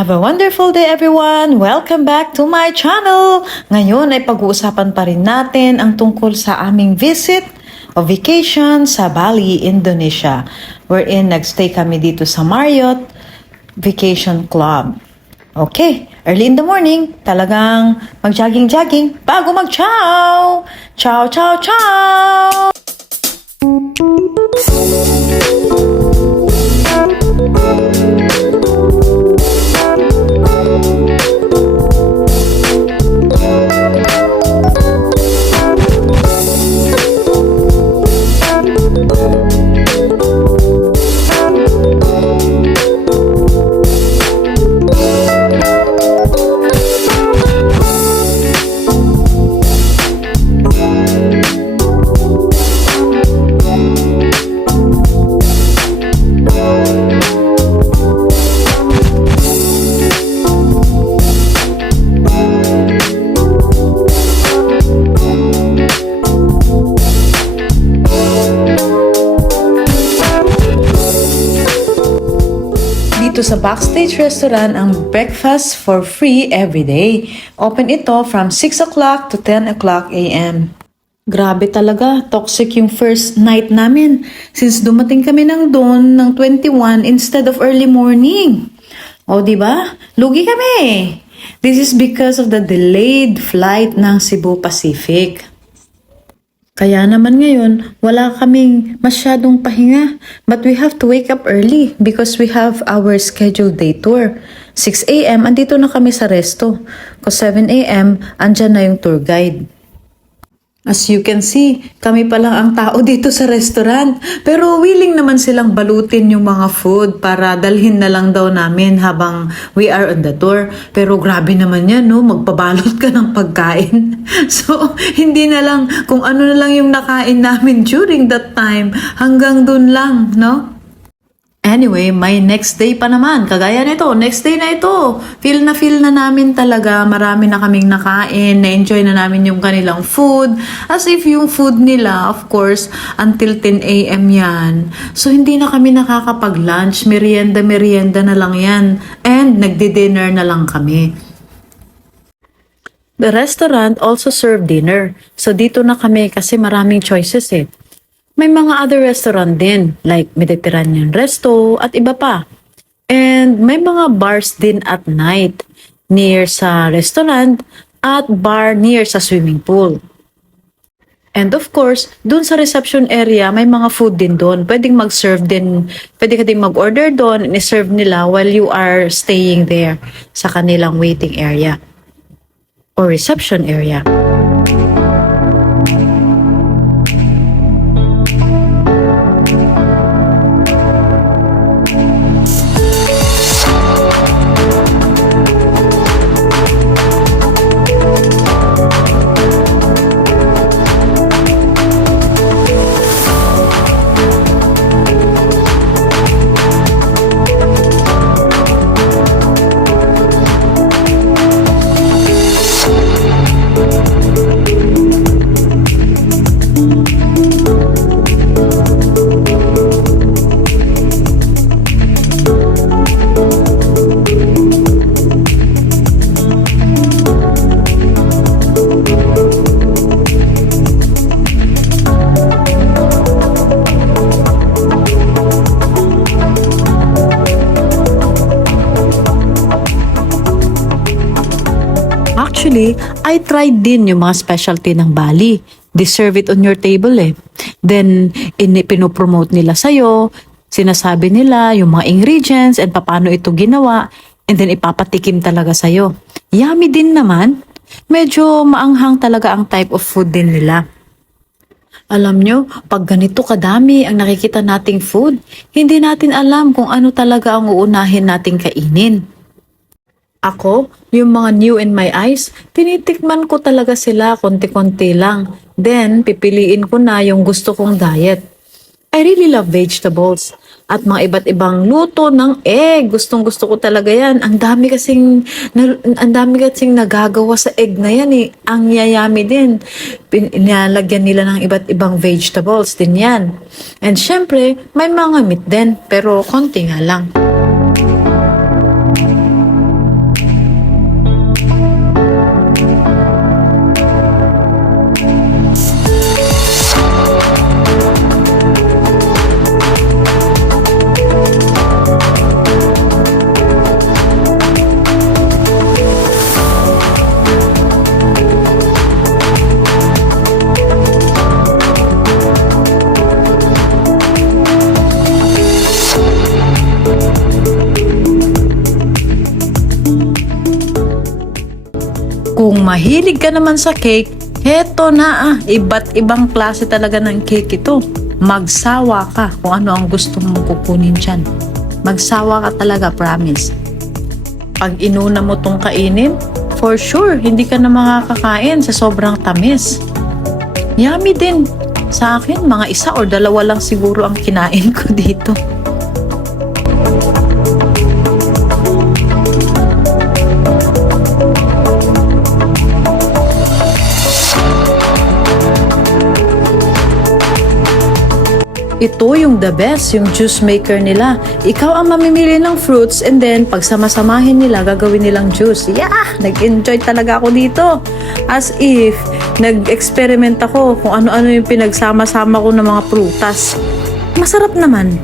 Have a wonderful day everyone! Welcome back to my channel! Ngayon ay pag-uusapan pa rin natin ang tungkol sa aming visit o vacation sa Bali, Indonesia. Wherein nagstay kami dito sa Marriott Vacation Club. Okay, early in the morning, talagang mag-jogging-jogging bago mag-chow! Chow, chow, chow! Dito sa Backstage Restaurant ang breakfast for free every day. Open ito from 6 o'clock to 10 o'clock a.m. Grabe talaga, toxic yung first night namin since dumating kami ng doon ng 21 instead of early morning. O diba? Lugi kami. This is because of the delayed flight ng Cebu Pacific. Kaya naman ngayon, wala kaming masyadong pahinga. But we have to wake up early because we have our scheduled day tour. 6 a.m. andito na kami sa resto. Kasi 7 a.m. andyan na yung tour guide. As you can see, kami pa lang ang tao dito sa restaurant. Pero willing naman silang balutin yung mga food para dalhin na lang daw namin habang we are on the tour. Pero grabe naman yan, no? Magpabalot ka ng pagkain. So, hindi na lang kung ano na lang yung nakain namin during that time. Hanggang dun lang, no? Anyway, may next day pa naman. Kagaya nito, next day na ito. Feel na namin talaga. Marami na kaming nakain. Na-enjoy na namin yung kanilang food. As if yung food nila, of course, until 10 a.m. yan. So, hindi na kami nakakapag-lunch. Merienda na lang yan. And nagdi-dinner na lang kami. The restaurant also serve dinner. So, dito na kami kasi maraming choices eh. May mga other restaurant din, like Mediterranean Resto at iba pa. And may mga bars din at night, near sa restaurant at bar near sa swimming pool. And of course, dun sa reception area, may mga food din doon. Pwedeng mag-serve din, pwede ka din mag-order doon and i-serve nila while you are staying there sa kanilang waiting area or reception area. Actually, I tried din yung mga specialty ng Bali. They serve it on your table eh. Then, pinopromote nila sa'yo, sinasabi nila yung mga ingredients and paano ito ginawa, and then ipapatikim talaga sa'yo. Yummy din naman. Medyo maanghang talaga ang type of food din nila. Alam nyo, pag ganito kadami ang nakikita nating food, hindi natin alam kung ano talaga ang uunahin nating kainin. Ako, yung mga new in my eyes, tinitikman ko talaga sila konti-konti lang. Then, pipiliin ko na yung gusto kong diet. I really love vegetables. At mga iba't ibang luto ng egg. Gustong-gusto ko talaga yan. Ang dami kasing nagagawa sa egg na yan eh. Ang yayami din. Nilalagyan nila ng iba't ibang vegetables din yan. And syempre, may mga meat din. Pero konti nga lang. mahilig ka naman sa cake, heto na iba't ibang klase talaga ng cake ito. Magsawa ka kung ano ang gusto mong kukunin dyan. Magsawa ka talaga, promise. Pag inuna mo tong kainin, for sure, hindi ka na makakakain sa sobrang tamis. Yummy din. Sa akin, mga 1 or 2 lang siguro ang kinain ko dito. Ito yung the best, yung juice maker nila. Ikaw ang mamimili ng fruits and then pag sama-samahin nila, gagawin nilang juice. Yeah! Nag-enjoy talaga ako dito. As if, nag-experiment ako kung ano-ano yung pinagsama-sama ko ng mga prutas. Masarap naman.